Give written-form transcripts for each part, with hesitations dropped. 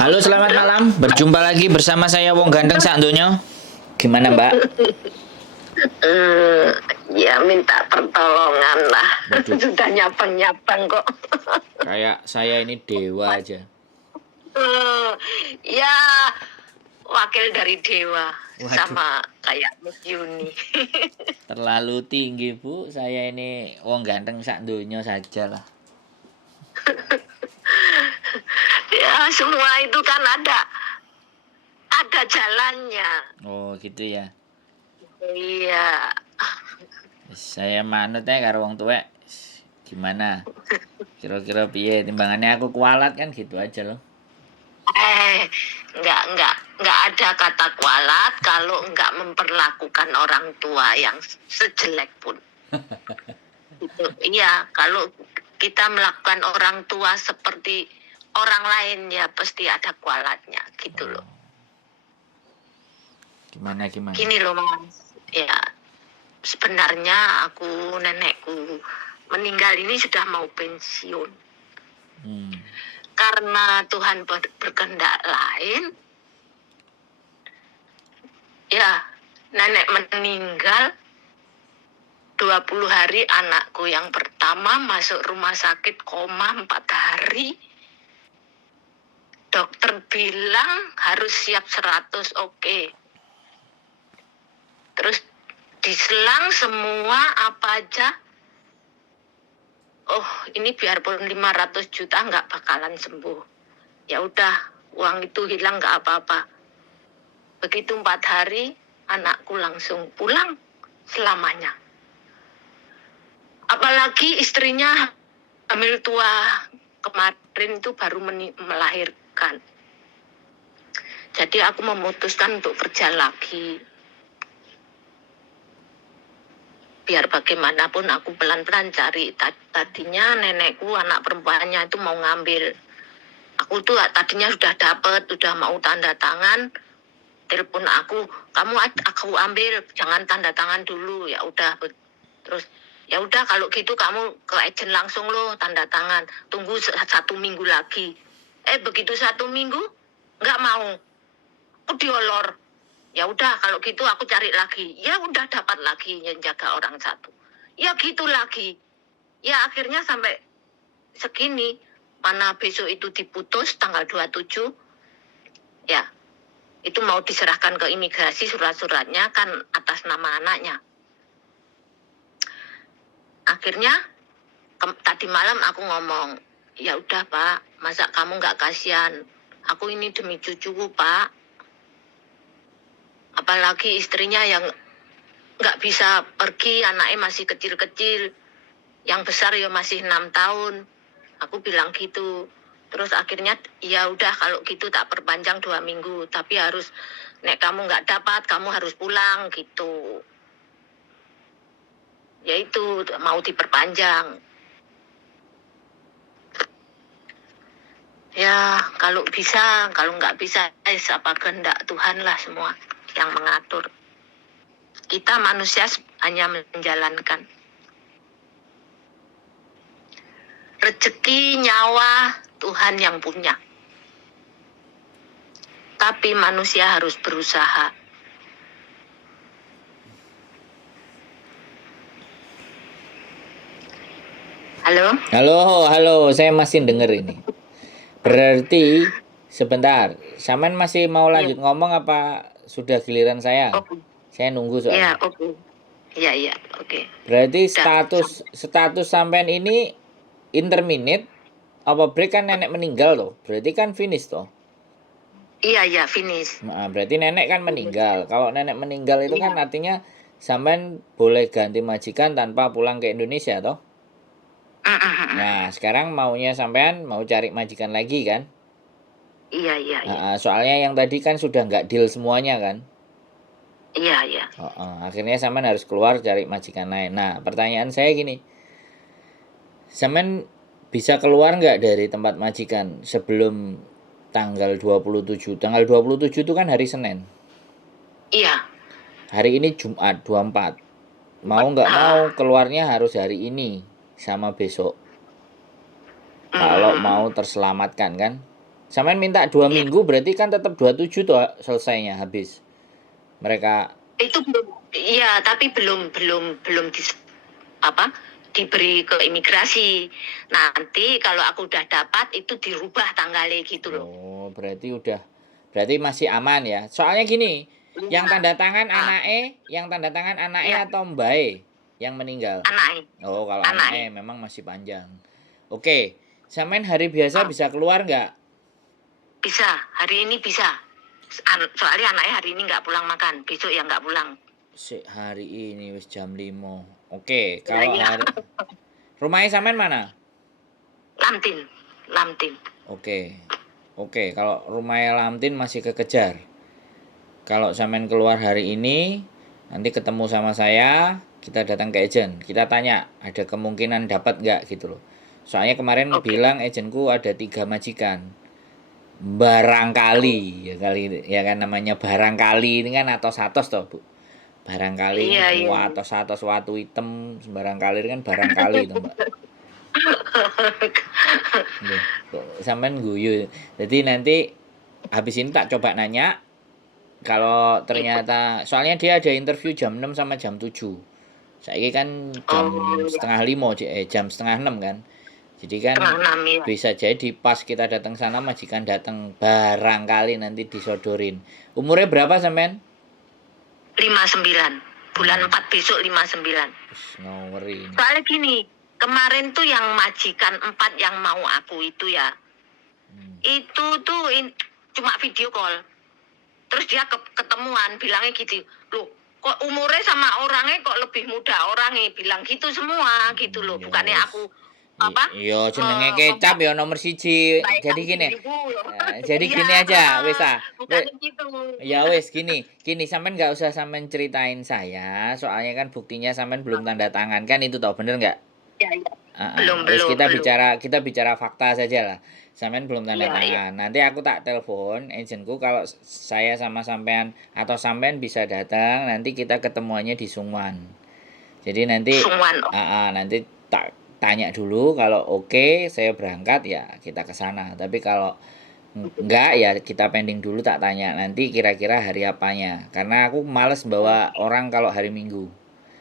Halo, selamat Halo? malam. Berjumpa lagi bersama saya Wong Ganteng Sak Donya. Gimana, Mbak? Eh, ya minta pertolongan lah. Waduh, Sudah nyapang-nyapang kok. kayak saya ini dewa Mas, aja. ya wakil dari dewa Waduh, sama kayak Miss Yuni. terlalu tinggi, Bu. Saya ini Wong Ganteng Sak Donya saja lah. Ya semua itu kan ada jalannya. Oh, gitu ya. Iya. Saya manut ya karo wong tuwek. Gimana? Kira-kira piye timbangannya aku kualat kan gitu aja loh. Eh, nggak ada kata kualat kalau nggak memperlakukan orang tua yang sejelek pun. Gitu. Iya, kalau kita melakukan orang tua seperti orang lain ya pasti ada kualatnya gitu Oh, loh. gimana? Gini loh Mas, ya sebenarnya nenekku meninggal ini sudah mau pensiun. Hmm. Karena Tuhan berkehendak lain, ya nenek meninggal 20 hari anakku yang pertama masuk rumah sakit koma 4 hari. Dokter bilang harus siap 100 oke. Terus diselang semua apa aja. Oh, ini biarpun 500 juta nggak bakalan sembuh. Ya udah, uang itu hilang nggak apa-apa. Begitu 4 hari, anakku langsung pulang selamanya. Apalagi istrinya hamil tua kemarin itu baru melahirkan. Jadi aku memutuskan untuk kerja lagi. Biar bagaimanapun aku pelan-pelan cari. Tadinya nenekku anak perempuannya itu mau ngambil. Aku tuh tadinya sudah dapet, sudah mau tanda tangan. Telepon kamu aku ambil, jangan tanda tangan dulu. Ya udah, terus ya udah kalau gitu kamu ke agen langsung loh tanda tangan. Tunggu 1 minggu lagi. Begitu 1 minggu nggak mau. Aku diolor. Ya udah kalau gitu aku cari lagi. Ya udah dapat lagi yang jaga orang satu. Ya gitu lagi. Ya akhirnya sampai segini. Mana besok itu diputus tanggal 27. Ya itu mau diserahkan ke imigrasi surat-suratnya kan atas nama anaknya. Akhirnya tadi malam aku ngomong, ya udah Pak, masa kamu nggak kasihan? Aku ini demi cucuku Pak. Apalagi istrinya yang nggak bisa pergi, anaknya masih kecil-kecil, yang besar ya masih 6 tahun. Aku bilang gitu. Terus akhirnya ya udah kalau gitu tak perpanjang 2 minggu, tapi harus nek kamu nggak dapat, kamu harus pulang gitu. Ya itu mau diperpanjang. Ya kalau bisa, kalau nggak bisa, apa kehendak Tuhan lah semua yang mengatur. Kita manusia hanya menjalankan. Rezeki nyawa Tuhan yang punya. Tapi manusia harus berusaha. Halo? Halo, saya masih denger ini. Berarti sebentar, Saman masih mau Iya. lanjut ngomong apa sudah giliran saya? Oke. Saya nunggu Iya, soalnya. oke. Iya, oke. Berarti Udah. status sampean ini interminate apa break kan nenek meninggal loh. Berarti kan finish toh. Iya, finish. Nah, berarti nenek kan meninggal. Kalau nenek meninggal itu kan Iya. artinya sampean boleh ganti majikan tanpa pulang ke Indonesia toh. Nah, sekarang maunya sampean mau cari majikan lagi kan? Iya. Soalnya yang tadi kan sudah nggak deal semuanya kan? Iya. Akhirnya sampean harus keluar cari majikan lain. Nah, pertanyaan saya gini, sampean bisa keluar nggak dari tempat majikan sebelum tanggal 27? Tanggal 27 itu kan hari Senin. Iya. Hari ini Jumat 24. Mau nggak mau keluarnya harus hari ini sama besok. Kalau mau terselamatkan kan? Sampean minta 2 Iya. minggu berarti kan tetap 27 tuh selesainya habis. Mereka Itu belum, iya, tapi belum apa diberi ke imigrasi. Nanti kalau aku udah dapat itu dirubah tanggalnya gitu loh. oh, berarti masih aman ya. Soalnya gini, yang Iya. tanda tangan Ah, anaknya iya, atau mbae yang meninggal. anaknya, Oh, kalau anaknya. anaknya memang masih panjang. Oke, sampean hari biasa Ah, bisa keluar nggak? bisa, hari ini bisa. Soalnya anaknya hari ini nggak pulang makan, besok ya nggak pulang. Hari ini wis jam 5. Oke, Ya, kalau iya. hari rumahnya sampean mana? Lamtin, Lamtin. Oke. Oke, kalau rumahnya Lamtin masih kekejar. Kalau sampean keluar hari ini, nanti ketemu sama saya, kita datang ke agent. Kita tanya, ada kemungkinan dapat nggak gitu loh. Soalnya kemarin Oke. bilang agentku ada 3 majikan. Barangkali, ya kali ya kan namanya barangkali ini kan atos-atos toh, Bu. Barangkali kan Iya, iya. atos-atos watu hitam, barangkali kan barangkali toh, Mbak. Nggih, kok sampean guyu. Jadi nanti habis ini tak coba nanya kalau ternyata soalnya dia ada interview jam 6 sama jam 7. Saiki kan jam Oh, ya. setengah 5, jam setengah 6 kan. Jadi kan Setengah 6 ya. bisa jadi pas kita datang sana majikan datang barangkali nanti disodorin. Umurnya berapa sampean? 59. Bulan 4 besok 59. Wis ngeri ini. Soalnya gini, kemarin tuh yang majikan 4 yang mau aku itu ya, itu tuh cuma video call. Terus dia ketemuan bilangnya gitu, loh kok umurnya sama orangnya kok lebih muda orangnya, bilang gitu semua gitu loh. Ya Bukannya wis. aku apa Iya jenenge kecap ya nomor siji. Jadi gini. Jadi Iya, gini aja, wis ah. bukannya gitu. Ya wis gini sampean nggak usah sampean ceritain saya, soalnya kan buktinya sampean belum tanda tangan kan itu toh bener nggak? Ya, ya. Belum, Kita belum. bicara fakta saja lah. Sampean belum tanda Iya, iya. tangan. Nanti aku tak telepon agentku kalau saya sama sampean atau sampean bisa datang, nanti kita ketemuannya di Sungwan. Jadi nanti Sungwan. nanti tak tanya dulu kalau oke saya berangkat ya kita ke sana. Tapi kalau enggak ya kita pending dulu tak tanya nanti kira-kira hari apanya. Karena aku males bawa orang kalau hari Minggu.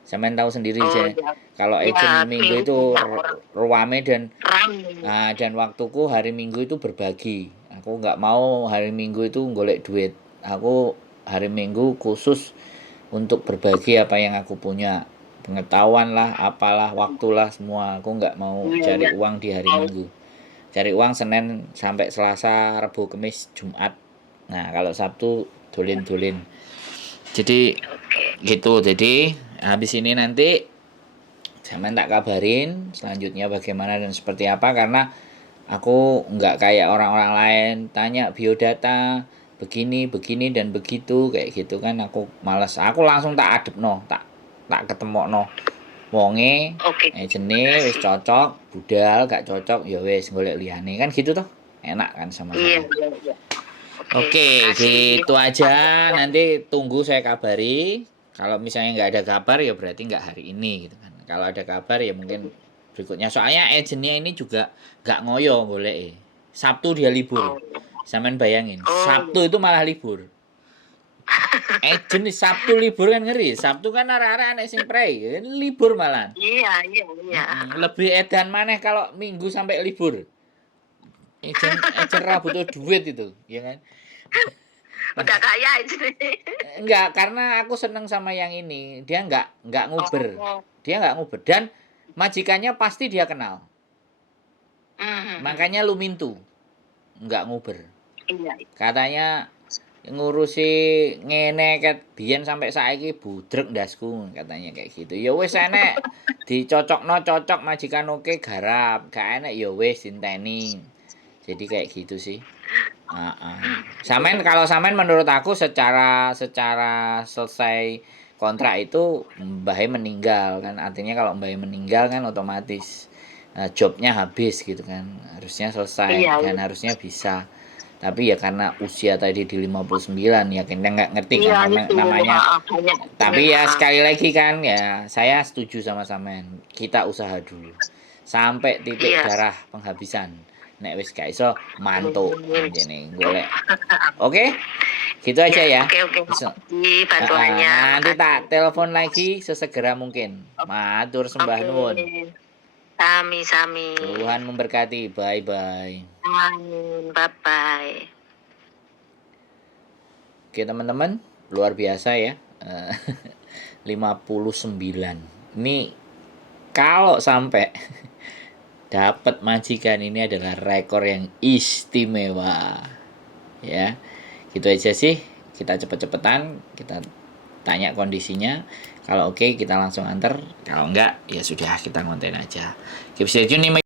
Sampean tahu sendiri Oh, saya. ya. Kalau Ya, agent Minggu Minggu itu banyak orang. ruame Ramai. dan waktuku hari Minggu itu berbagi. Aku nggak mau hari Minggu itu golek duit. Aku hari Minggu khusus untuk berbagi apa yang aku punya. Pengetahuan lah, apalah, waktulah semua. Aku nggak mau Iya, cari iya. uang di hari Minggu. Cari uang Senin sampai Selasa, Rabu, Kamis, Jumat. Nah, kalau Sabtu dolin-dolin. Jadi Oke. gitu. Jadi habis ini nanti sampean tak kabarin selanjutnya bagaimana dan seperti apa karena aku nggak kayak orang-orang lain tanya biodata begini begini dan begitu kayak gitu kan aku males aku langsung tak adepno tak ketemokno wonge Oke. jenis wis cocok budal gak cocok ya wis golek liyane kan gitu toh enak kan sama Iya, saya. iya, iya. Oke, Kasih. gitu aja. Nanti tunggu saya kabari. Kalau misalnya nggak ada kabar ya berarti nggak hari ini gitu kan. Kalau ada kabar ya mungkin berikutnya. Soalnya agentnya ini juga nggak ngoyo golek. Sabtu dia libur. Oh. Sampean bayangin, Oh. Sabtu itu malah libur. Agent Sabtu libur kan ngeri. Sabtu kan arek-arek anek sing prei, libur malah. Iya, iya, iya. Lebih edan maneh kalau Minggu sampai libur. Agent butuh duit itu, ya kan? Udah kaya itu. Enggak, karena aku seneng sama yang ini. Dia enggak nguber. Oh. Dia enggak nguber dan majikannya pasti dia kenal. Makanya Lumintu enggak nguber. Iya. Katanya ngurusi ngene ket biyen sampai saiki budrek ndasku katanya kayak gitu. Ya wis enek cocok majikan oke garap, gak enek ya wis dinteni. Jadi kayak gitu sih. Kalau sampean menurut aku secara selesai kontrak itu Mbah meninggal kan artinya kalau Mbah meninggal kan otomatis jobnya habis gitu kan harusnya selesai Iya, dan iya. harusnya bisa tapi ya karena usia tadi di 59 ya kita nggak ngerti Iya, kan itu. namanya Banyak. tapi ya sekali lagi kan ya saya setuju sama sampean kita usaha dulu sampai titik Iya. darah penghabisan nek wis gak iso mantuk Amin. jene golek. Oke? Gitu aja ya. Oke. Makasih bantuannya. Nanti tak Makasih. telepon lagi sesegera mungkin. Matur sembah Oke. nuwun. Sami-sami. Tuhan memberkati. Bye bye. Amin. Bye-bye. Oke teman-teman, luar biasa ya. 59. Ini kalau sampai dapat majikan ini adalah rekor yang istimewa. Ya. Gitu aja sih. Kita cepet-cepetan, kita tanya kondisinya. Kalau oke kita langsung antar. Kalau enggak ya sudah kita ngonten aja. Keep stay tune nih.